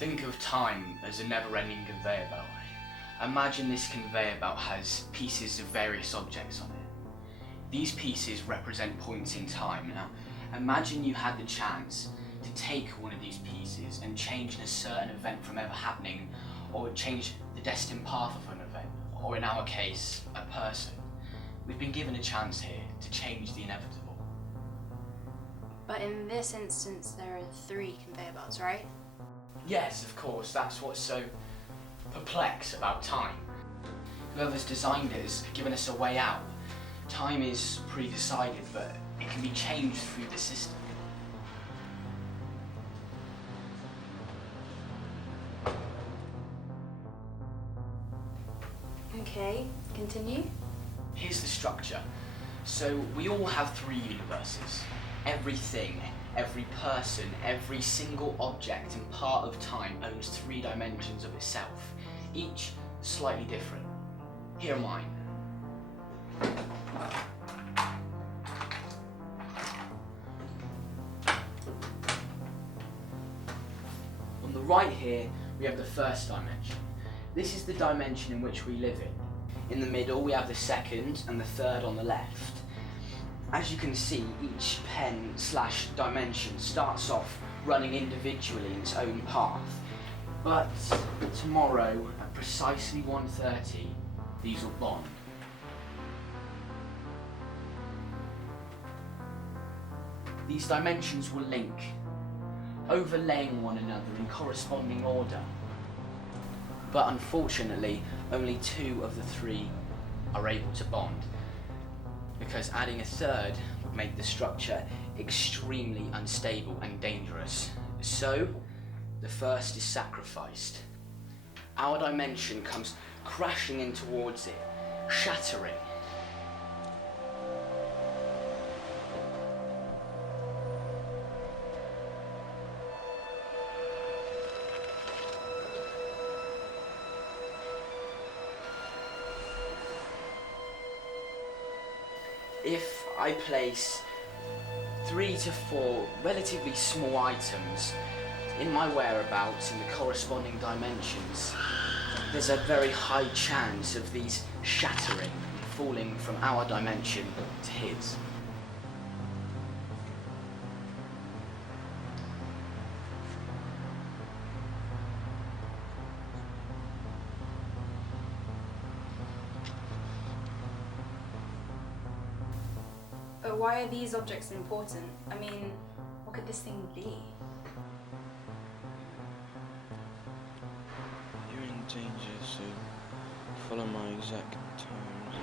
Think of time as a never-ending conveyor belt. Imagine this conveyor belt has pieces of various objects on it. These pieces represent points in time. Now, imagine you had the chance to take one of these pieces and change a certain event from ever happening, or change the destined path of an event, or in our case, a person. We've been given a chance here to change the inevitable. But in this instance, there are 3 conveyor belts, right? Yes, of course, that's what's so perplex about time. Whoever's designed it has given us a way out. Time is pre-decided, but it can be changed through the system. Okay, continue. Here's the structure. So we all have 3 universes. Everything, every person, every single object and part of time owns 3 dimensions of itself, each slightly different. Here are mine. On the right here, we have the first dimension. This is the dimension in which we live in. In the middle, we have the second and the third on the left. As you can see, each pen/dimension starts off running individually in its own path. But tomorrow, at precisely 1:30, these will bond. These dimensions will link, overlaying one another in corresponding order. But unfortunately, only 2 of the 3 are able to bond, because adding a third would make the structure extremely unstable and dangerous. So, the first is sacrificed. Our dimension comes crashing in towards it, shattering. If I place 3 to 4 relatively small items in my whereabouts in the corresponding dimensions, there's a very high chance of these shattering and falling from our dimension to his. But why are these objects important? I mean, what could this thing be? You're in danger, so follow my exact times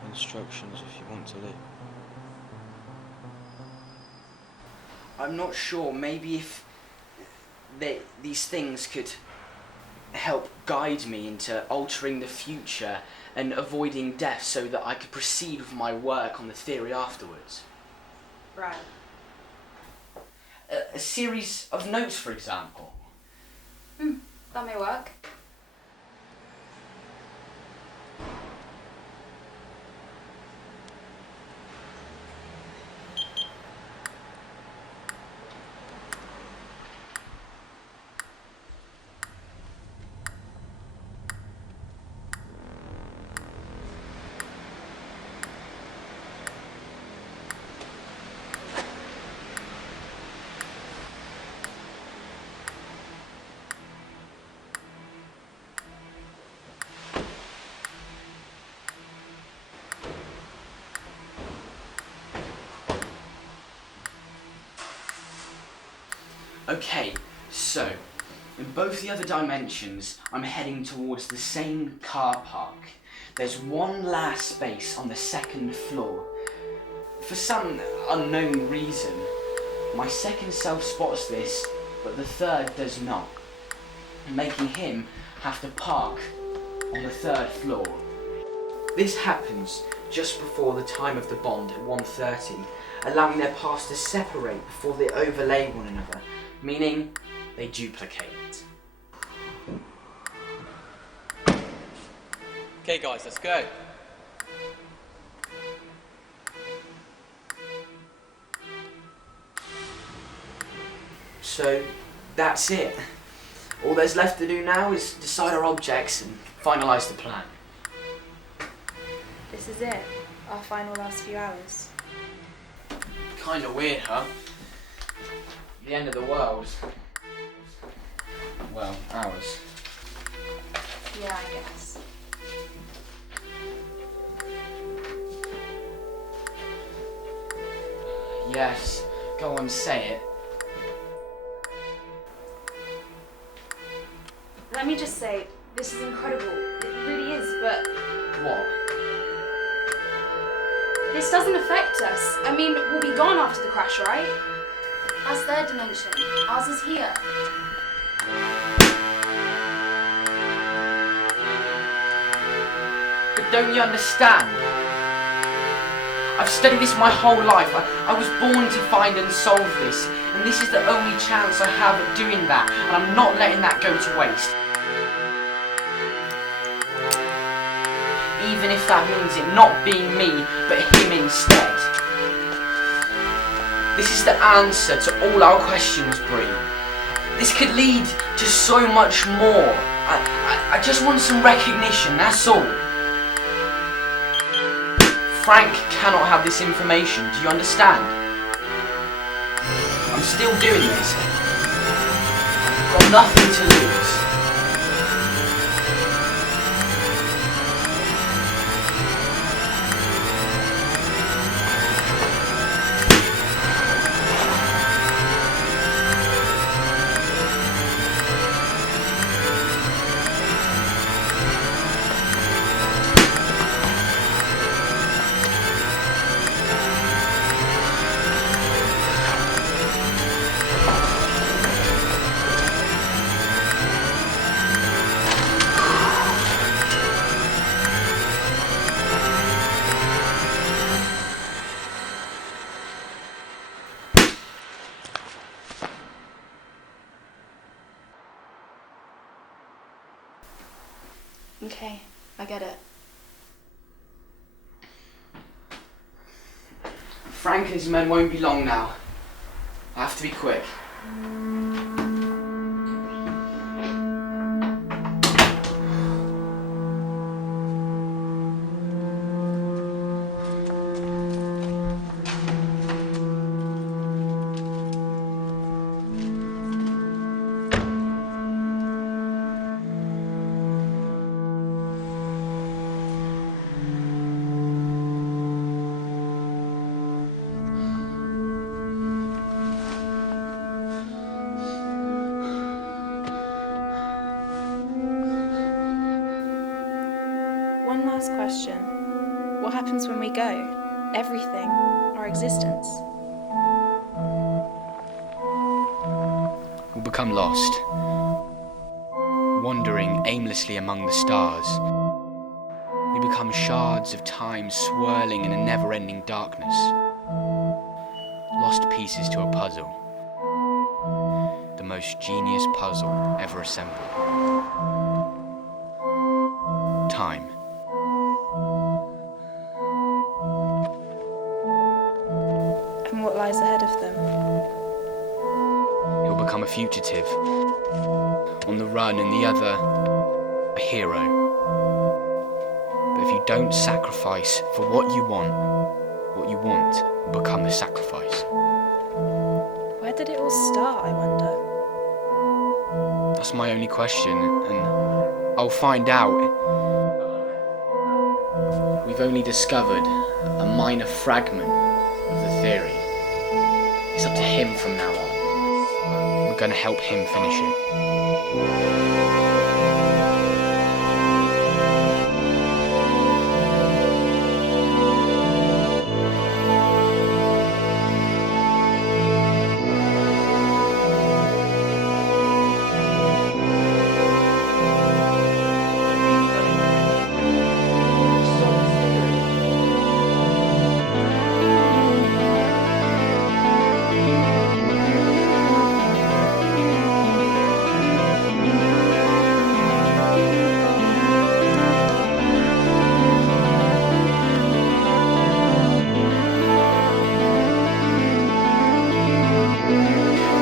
and instructions if you want to live. I'm not sure, maybe if these things could help guide me into altering the future and avoiding death so that I could proceed with my work on the theory afterwards. Right. A series of notes, for example. That may work. Okay, so, in both the other dimensions, I'm heading towards the same car park. There's one last space on the 2nd floor. For some unknown reason, my second self spots this, but the third does not, making him have to park on the 3rd floor. This happens just before the time of the bond at 1:30, allowing their paths to separate before they overlay one another, meaning they duplicate. Okay guys, let's go. So that's it. All there's left to do now is decide our objects and finalise the plan. This is it. Our final last few hours. Kinda weird, huh? The end of the world. Well, ours. Yeah, I guess. Yes, go on, say it. Let me just say, this is incredible. It really is, but What? this doesn't affect us. I mean, we'll be gone after the crash, right? That's their dimension. Ours is here. But don't you understand? I've studied this my whole life. I was born to find and solve this, and this is the only chance I have at doing that, and I'm not letting that go to waste. Even if that means it not being me, but him instead. This is the answer to all our questions, Bree. This could lead to so much more. I just want some recognition, that's all. Frank cannot have this information, do you understand? I'm still doing this. Got nothing to lose. Okay, I get it. Frank and his men won't be long now. I have to be quick. One last question. What happens when we go? Everything. Our existence. We'll become lost, wandering aimlessly among the stars. We become shards of time swirling in a never-ending darkness. Lost pieces to a puzzle. The most genius puzzle ever assembled. Time. And what lies ahead of them? You'll become a fugitive, on the run, and the other, a hero. But if you don't sacrifice for what you want will become the sacrifice. Where did it all start, I wonder? That's my only question, and I'll find out. We've only discovered a minor fragment of the theory. It's up to him from now on. We're gonna help him finish it.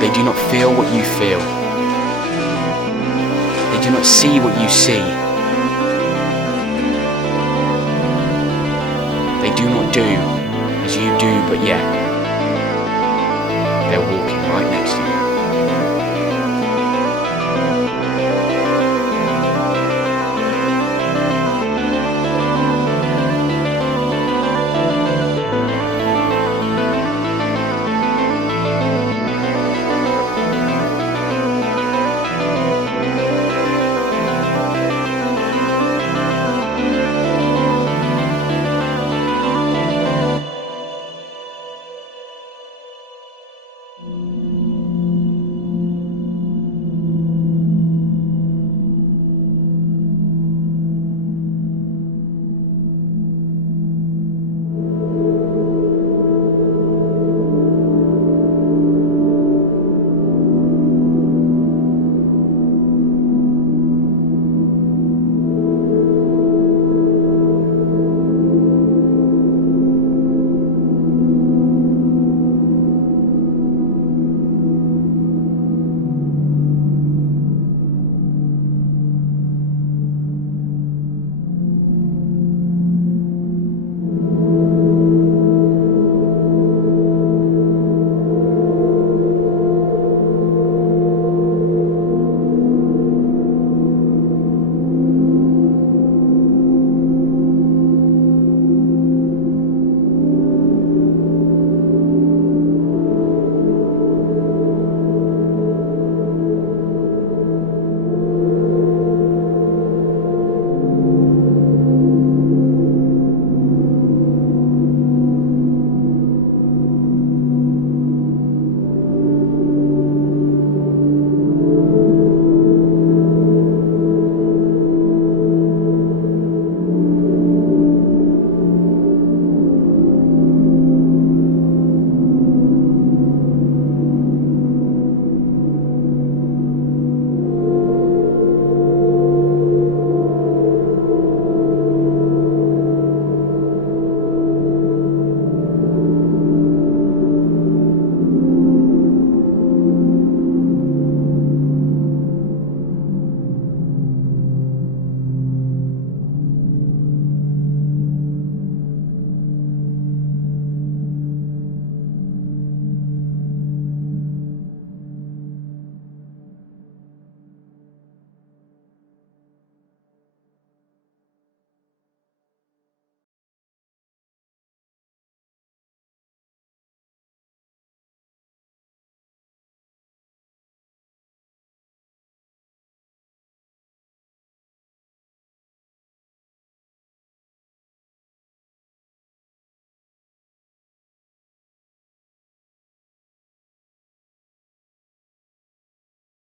They do not feel what you feel. do not see what you see. They do not do as you do, but yet they're walking right next to you.